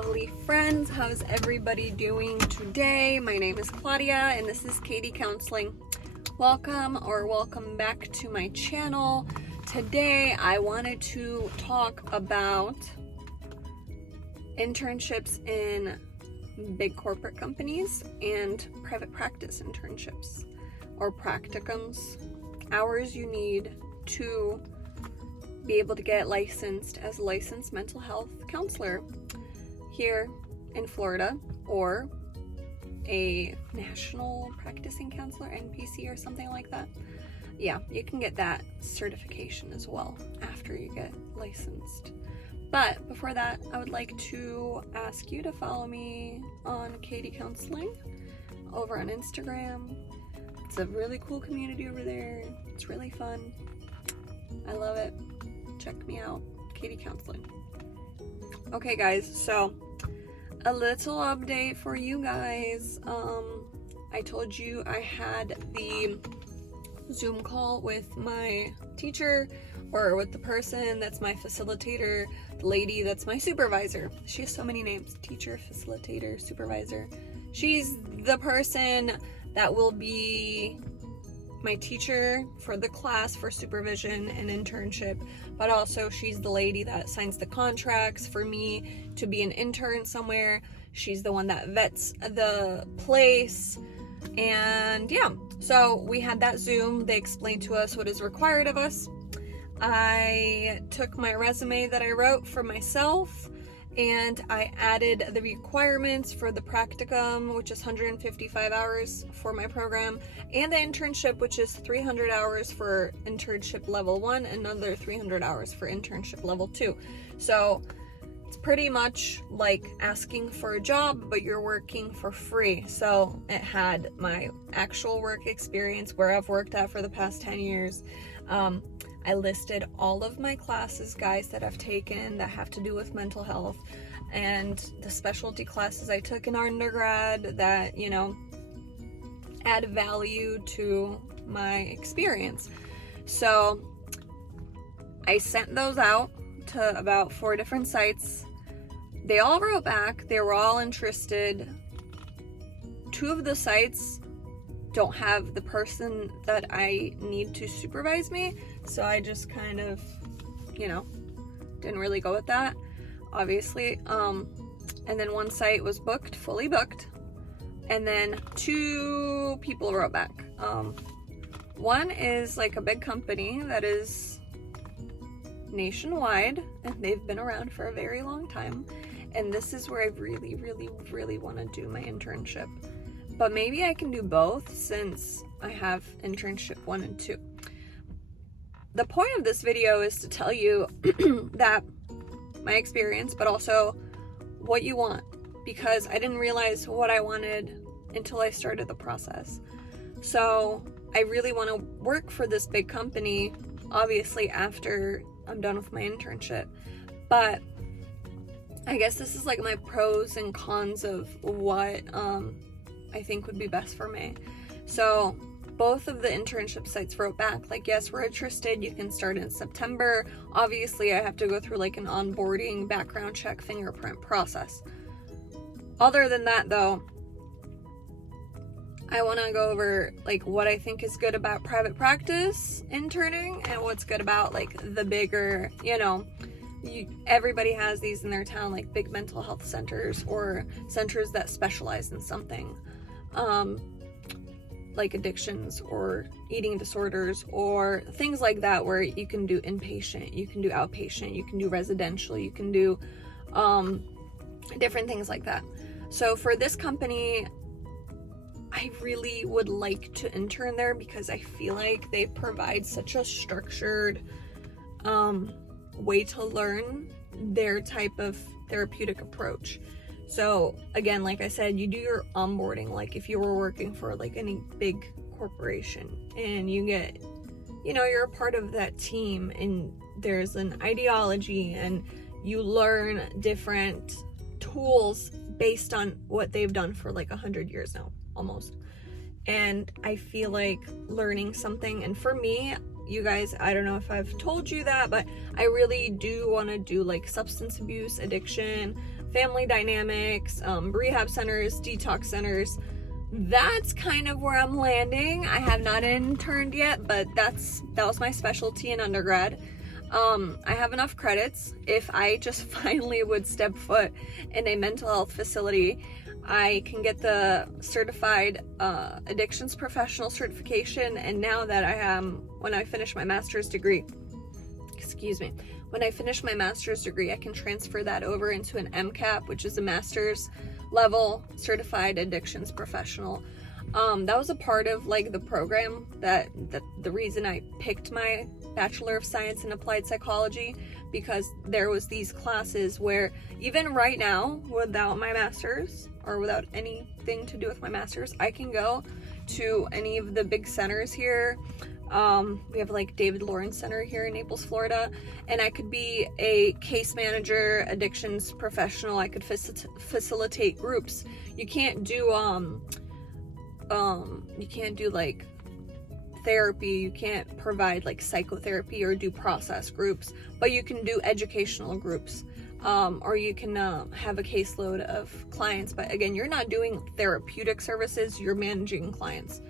lovely friends. How's everybody doing today? My name is Claudia and this is Katie Counseling. Welcome back to my channel. Today I wanted to talk about internships in big corporate companies and private practice internships or practicums. Hours you need to be able to get licensed as a licensed mental health counselor here in Florida, or a national practicing counselor, NPC or something like that. Yeah, you can get that certification as well after you get licensed. But before that, I would like to ask you to follow me on Katie Counseling over on Instagram. It's a really cool community over there. It's really fun. I love it. Check me out, Katie Counseling. Okay guys, so a little update for you guys. I told you I had the Zoom call with my teacher, or with the person that's my facilitator, the lady that's my supervisor. She has so many names: teacher, facilitator, supervisor. She's the person that will be my teacher for the class for supervision and internship, but also she's the lady that signs the contracts for me to be an intern somewhere. She's the one that vets the place. And yeah, so we had that Zoom. They explained to us what is required of us. I took my resume that I wrote for myself and I added the requirements for the practicum, which is 155 hours for my program, and the internship, which is 300 hours for internship level 1, another 300 hours for internship level 2. So it's pretty much like asking for a job, but you're working for free. So it had my actual work experience where I've worked at for the past 10 years. I listed all of my classes, guys, that I've taken that have to do with mental health, and the specialty classes I took in undergrad that, you know, add value to my experience. So I sent those out to about 4 different sites. They all wrote back. They were all interested. 2 of the sites don't have the person that I need to supervise me, so I just kind of, you know, didn't really go with that, obviously. And then 1 site was booked, fully booked, and then 2 people wrote back. One is like a big company that is nationwide, and they've been around for a very long time, and this is where I really want to do my internship. But maybe I can do both since I have internship 1 and 2. The point of this video is to tell you that my experience, but also what you want, because I didn't realize what I wanted until I started the process. So I really want to work for this big company, obviously after I'm done with my internship. But I guess this is like my pros and cons of what I think would be best for me. So both of the internship sites wrote back like, yes, we're interested, you can start in September. Obviously I have to go through like an onboarding, background check, fingerprint process. Other than that though, I want to go over like what I think is good about private practice interning and what's good about like the bigger, you know, everybody has these in their town, like big mental health centers or centers that specialize in something, like addictions or eating disorders or things like that, where you can do inpatient, you can do outpatient, you can do residential, you can do different things like that. So for this company, I really would like to intern there because I feel like they provide such a structured way to learn their type of therapeutic approach. So again, like I said, you do your onboarding like if you were working for like any big corporation, and you get, you know, you're a part of that team, and there's an ideology, and you learn different tools based on what they've done for like 100 years now, almost. And I feel like learning something, and for me, you guys, I don't know if I've told you that, but I really do want to do like substance abuse, addiction, family dynamics, rehab centers, detox centers. That's kind of where I'm landing. I have not interned yet, but that was my specialty in undergrad. I have enough credits. If I just finally would step foot in a mental health facility, I can get the certified addictions professional certification. And now that when I finish my master's degree, when I finish my master's degree, I can transfer that over into an MCAP, which is a master's level certified addictions professional. That was a part of like the program that the reason I picked my Bachelor of Science in Applied Psychology, because there was these classes where even right now, without my master's or without anything to do with my master's, I can go to any of the big centers here. We have like David Lawrence Center here in Naples, Florida, and I could be a case manager, addictions professional. I could facilitate groups. You can't do like therapy, you can't provide like psychotherapy or do process groups, but you can do educational groups, or you can have a caseload of clients. But again, you're not doing therapeutic services, you're managing clients.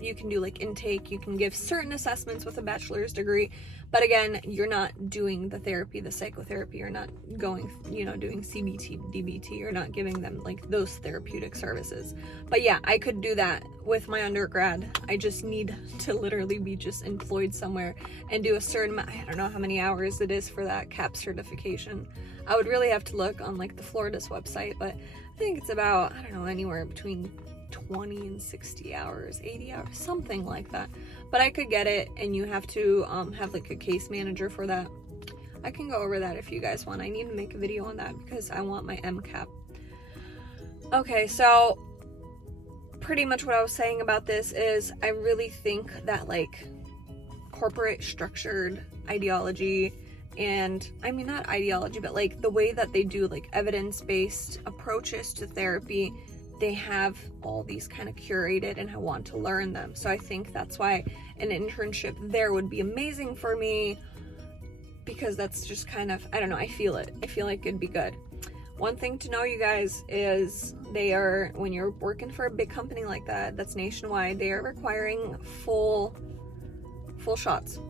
You can do like intake, you can give certain assessments with a bachelor's degree, but again, you're not doing the therapy, the psychotherapy, you're not going, doing CBT, DBT, you're not giving them like those therapeutic services. But yeah, I could do that with my undergrad. I just need to literally be just employed somewhere and do a certain amount. I don't know how many hours it is for that CAP certification. I would really have to look on like the Florida's website, but I think it's about, I don't know, anywhere between 20 and 60 hours, 80 hours, something like that. But I could get it, and you have to have like a case manager for that. I can go over that if you guys want. I need to make a video on that because I want my MCAP. Okay, so pretty much what I was saying about this is I really think that like corporate structured ideology, and I mean not ideology, but like the way that they do like evidence-based approaches to therapy, they have all these kind of curated, and I want to learn them. So I think that's why an internship there would be amazing for me, because that's just kind of, I don't know, I feel it. I feel like it'd be good. One thing to know, you guys, is when you're working for a big company like that, that's nationwide, they are requiring full shots.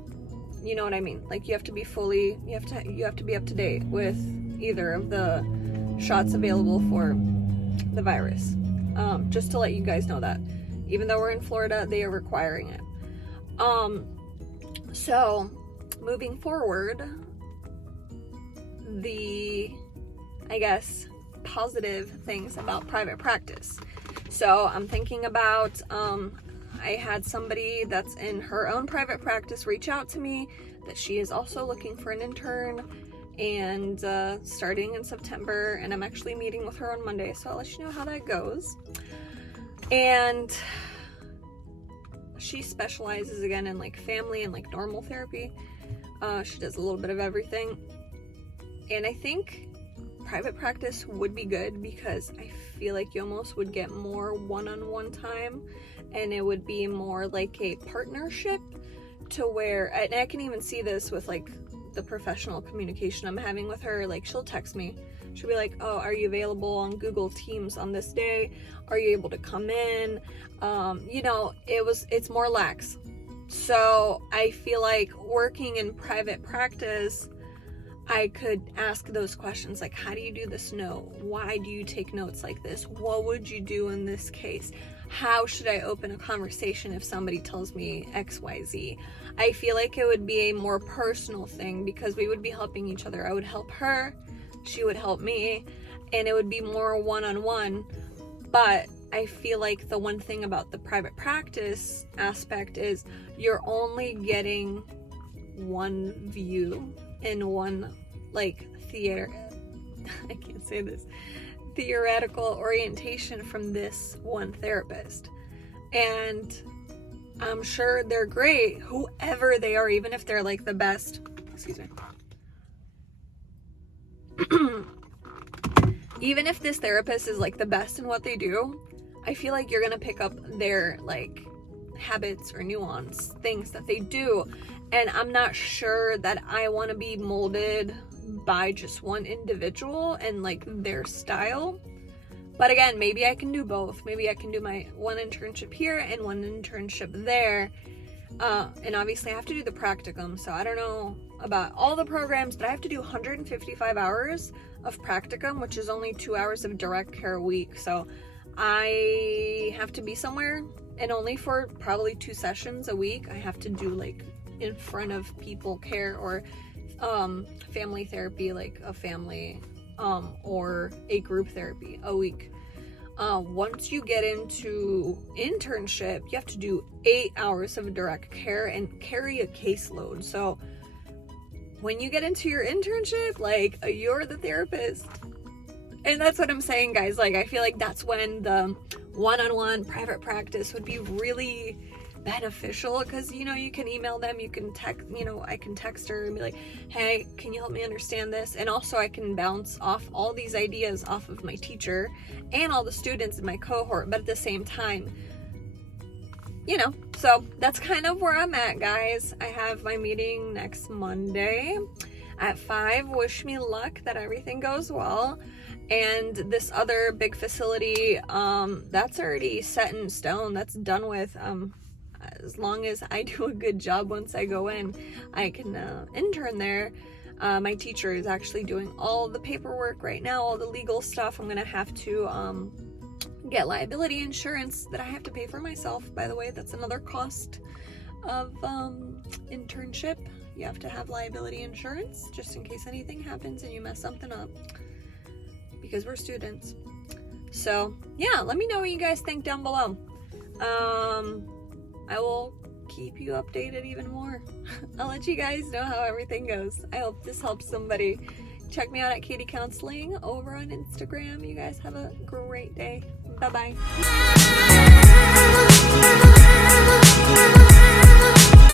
You know what I mean? Like you have to be up to date with either of the shots available for the virus. Just to let you guys know that even though we're in Florida, they are requiring it. So moving forward, I guess positive things about private practice. So I'm thinking about, I had somebody that's in her own private practice reach out to me that she is also looking for an intern, and starting in September, and I'm actually meeting with her on Monday, so I'll let you know how that goes. And she specializes again in like family and like normal therapy. She does a little bit of everything, and I think private practice would be good because I feel like you almost would get more one-on-one time, and it would be more like a partnership, to where, and I can even see this with like the professional communication I'm having with her. Like she'll text me, she'll be like, oh, are you available on Google Teams on this day? Are you able to come in? It's more lax. So I feel like working in private practice, I could ask those questions like, how do you do this note? Why do you take notes like this? What would you do in this case? How should I open a conversation if somebody tells me XYZ? I feel like it would be a more personal thing because we would be helping each other. I would help her, she would help me, and it would be more one-on-one. But I feel like the one thing about the private practice aspect is you're only getting one view in one like theoretical orientation from this one therapist. And I'm sure they're great, whoever they are, even if they're like the best, even if this therapist is like the best in what they do, I feel like you're gonna pick up their like habits or nuance things that they do. And I'm not sure that I want to be molded by just one individual and like their style. But again, maybe I can do both. Maybe I can do my one internship here and one internship there. And obviously I have to do the practicum, so I don't know about all the programs, but I have to do 155 hours of practicum, which is only 2 hours of direct care a week. So I have to be somewhere, and only for probably 2 sessions a week I have to do like in front of people care or family therapy, like a family or a group therapy a week. Once you get into internship, you have to do 8 hours of direct care and carry a caseload. So when you get into your internship, like, you're the therapist. And that's what I'm saying, guys. Like, I feel like that's when the one-on-one private practice would be really beneficial, because, you know, you can email them, you can text, you know, I can text her and be like, hey, can you help me understand this? And also I can bounce off all these ideas off of my teacher and all the students in my cohort, but at the same time, you know. So that's kind of where I'm at, guys. I have my meeting next Monday at 5. Wish me luck, that everything goes well. And this other big facility, that's already set in stone. That's done with. As long as I do a good job once I go in, I can intern there. My teacher is actually doing all the paperwork right now, all the legal stuff. I'm gonna have to get liability insurance that I have to pay for myself. By the way, that's another cost of internship. You have to have liability insurance just in case anything happens and you mess something up, because we're students. So yeah, let me know what you guys think down below. I will keep you updated even more. I'll let you guys know how everything goes. I hope this helps somebody. Check me out at Katie Counseling over on Instagram. You guys have a great day. Bye-bye.